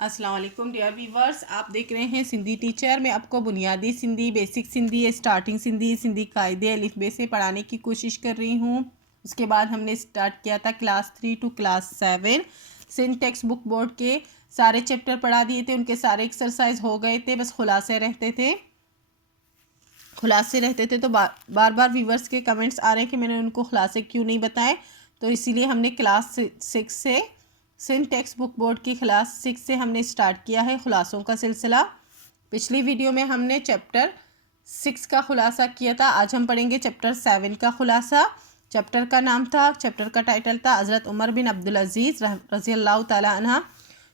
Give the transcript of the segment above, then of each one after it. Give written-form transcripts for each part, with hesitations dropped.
السلام علیکم dear viewers, آپ دیکھ رہے ہیں سندھی ٹیچر۔ میں آپ کو بنیادی سندھی، بیسک سندھی، اسٹارٹنگ سندھی، سندھی قاعدے الف ب سے پڑھانے کی کوشش کر رہی ہوں۔ اس کے بعد ہم نے اسٹارٹ کیا تھا class 3 to class 7۔ Sindh text book board کے سارے چیپٹر پڑھا دیے تھے، ان کے سارے ایکسرسائز ہو گئے تھے، بس خلاصے رہتے تھے تو بار بار ویورز کے کمنٹس آ رہے ہیں کہ میں نے ان کو خلاصے کیوں نہیں بتائے، تو اسی لیے ہم نے کلاس 6 سے سندھ ٹیکسٹ بک بورڈ کی کلاس 6 سے ہم نے اسٹارٹ کیا ہے خلاصوں کا سلسلہ۔ پچھلی ویڈیو میں ہم نے چیپٹر 6 کا خلاصہ کیا تھا، آج ہم پڑھیں گے چیپٹر 7 کا خلاصہ۔ چیپٹر کا ٹائٹل تھا حضرت عمر بن عبدالعزیز رضی اللہ تعالیٰ عنہ۔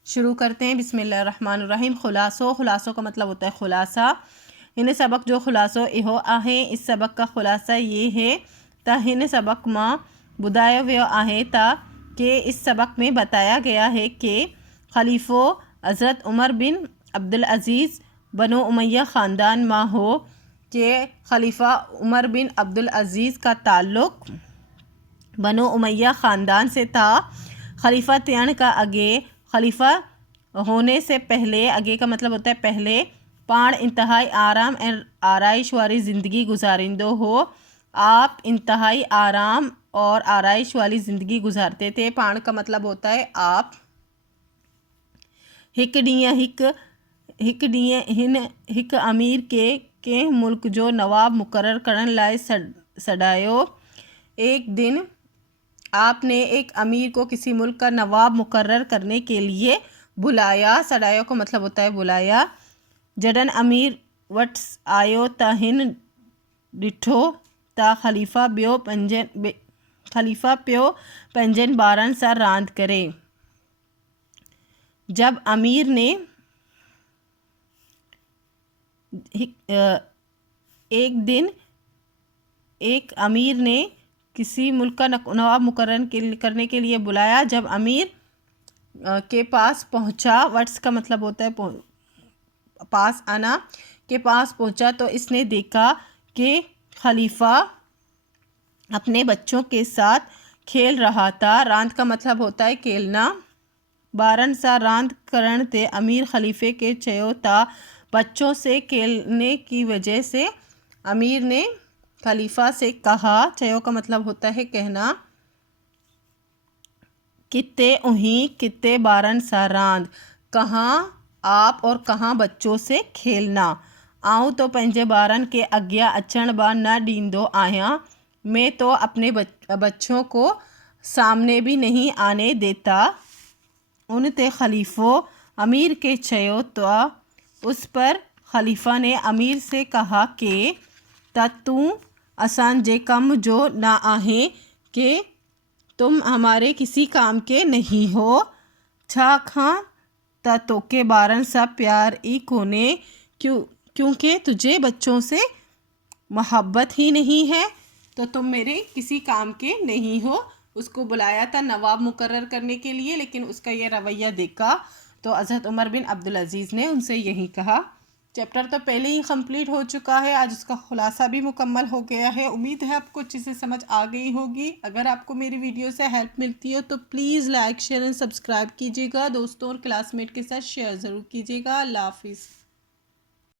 شروع کرتے ہیں، بسم اللہ الرحمن الرحیم۔ خلاصوں کا مطلب ہوتا ہے خلاصہ۔ ہن سبق جو خلاصو اہو آہے، اس سبق کا خلاصہ یہ ہے تا ہن سبق ماں بدایو ویو آہے تا کہ اس سبق میں بتایا گیا ہے کہ خلیفہ حضرت عمر بن عبدالعزیز بنو امیہ خاندان ماں ہو، کہ خلیفہ عمر بن عبدالعزیز کا تعلق بنو امیہ خاندان سے تھا۔ خلیفہ تین کا اگے، خلیفہ ہونے سے پہلے، اگے کا مطلب ہوتا ہے پہلے، پان انتہائی آرام اور آرائش والی زندگی گزارندو ہو، آپ انتہائی آرام اور آرائش والی زندگی گزارتے تھے۔ پان کا مطلب ہوتا ہے آپ۔ ہک امیر کے ملک جو نواب مقرر کرن لائے سڈایو۔ ایک دن آپ نے ایک امیر کو کسی ملک کا نواب مقرر کرنے کے لیے بلایا۔ سڈایو کا مطلب ہوتا ہے بلایا۔ جڈن امیر وٹس آیو تا ہن ڈٹھو تا خلیفہ پیو پنجن بارن سا راند کرے۔ جب امیر نے ایک دن ایک امیر نے کسی ملک کا نواب مقرر کرنے کے لیے بلایا، جب امیر کے پاس پہنچا، وٹس کا مطلب ہوتا ہے پاس آنا، کے پاس پہنچا تو اس نے دیکھا کہ خلیفہ اپنے بچوں کے ساتھ کھیل رہا تھا۔ راند کا مطلب ہوتا ہے کھیلنا۔ بارن سا راند کرن تے امیر خلیفے کے چیو تا، بچوں سے کھیلنے کی وجہ سے امیر نے خلیفہ سے کہا، چیو کا مطلب ہوتا ہے کہنا، کتے اوہیں کتے بارن سا راند، کہاں آپ اور کہاں بچوں سے کھیلنا۔ آؤں تو پنجے بارن کے اگیا اچن با نہ ڈیندو آہیاں، میں تو اپنے بچوں کو سامنے بھی نہیں آنے دیتا۔ ان تے خلیفہ امیر کے چیو تا، اس پر خلیفہ نے امیر سے کہا کہ تا توں اسان جے کم جو نہ آہیں، کہ تم ہمارے کسی کام کے نہیں ہو۔ چھا کھاں تا توکے بارن سا پیار ای کونے، کیونکہ تجھے بچوں سے محبت ہی نہیں ہے، تو تم میرے کسی کام کے نہیں ہو۔ اس کو بلایا تھا نواب مقرر کرنے کے لیے، لیکن اس کا یہ رویہ دیکھا تو حضرت عمر بن عبدالعزیز نے ان سے یہی کہا۔ چیپٹر تو پہلے ہی کمپلیٹ ہو چکا ہے، آج اس کا خلاصہ بھی مکمل ہو گیا ہے۔ امید ہے آپ کو اچھے سے سمجھ آ گئی ہوگی۔ اگر آپ کو میری ویڈیو سے ہیلپ ملتی ہو تو پلیز لائک، شیئر اور سبسکرائب کیجیے گا۔ دوستوں اور کلاس میٹ کے ساتھ شیئر ضرور کیجیے گا۔ اللہ حافظ۔